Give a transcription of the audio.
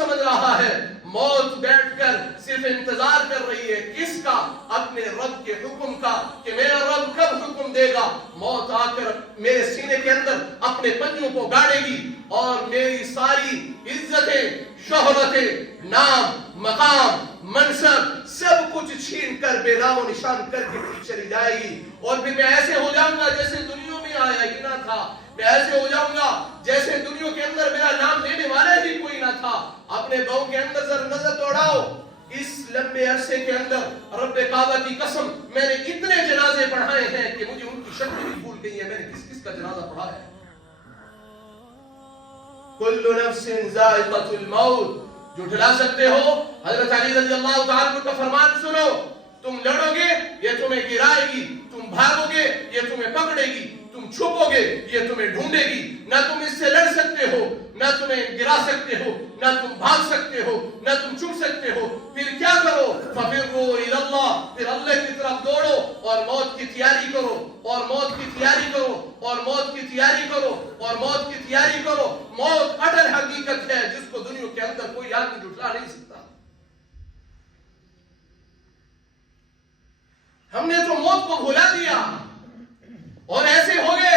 سمجھ رہا ہے موت بیٹھ کر صرف انتظار کر رہی ہے کس کا؟ اپنے رب کے حکم کا، کہ میرا رب کب حکم دے گا، موت آ کر میرے سینے کے اندر اپنے پنجوں کو گاڑے گی اور میری ساری عزتیں، شہرتیں، نام، مقام، منصب سب کچھ چھین کر بے نام و نشان کر کے چلی جائے گی، اور پھر میں ایسے ہو جاؤں گا جیسے دنیا میں آیا ہی نہ تھا، میں ایسے ہو جاؤں گا جیسے دنیا کے اندر میرا نام لینے والا ہی کوئی نہ تھا۔ اپنے گاؤں کے اندر ذرا نظر دوڑاؤ، اس لمبے عرصے کے اندر رب کعبہ کی قسم میں نے اتنے جنازے پڑھائے ہیں کہ مجھے ان کی شکل بھی بھول گئی ہے، میں نے کس کس کا جنازہ پڑھا ہے۔ کل نفس ذائقۃ الموت، جو جھلا سکتے ہو حضرت علی رضی اللہ تعالیٰ کا فرمان سنو، تم لڑو گے یہ تمہیں گرائے گی، تم بھاگو گے یہ تمہیں پکڑے گی، تم چھپو گے یہ تمہیں ڈھونڈے گی، نہ تم اس سے لڑ سکتے ہو، نہ تمہیں گرا سکتے ہو، نہ تم بھاگ سکتے ہو، نہ تم چھپ سکتے ہو، پھر کیا کرو؟ فَفِرُّوا إِلَى اللَّهِ، پھر اللہ کی طرف دوڑو اور موت کی تیاری کرو، اور موت کی تیاری کرو، اور موت کی تیاری کرو، اور موت کی تیاری کرو۔ موت اٹل حقیقت ہے جس کو دنیا کے اندر کوئی آدمی جھٹلا نہیں سکتا۔ ہم نے تو موت کو بھلا دیا اور ایسے ہو گئے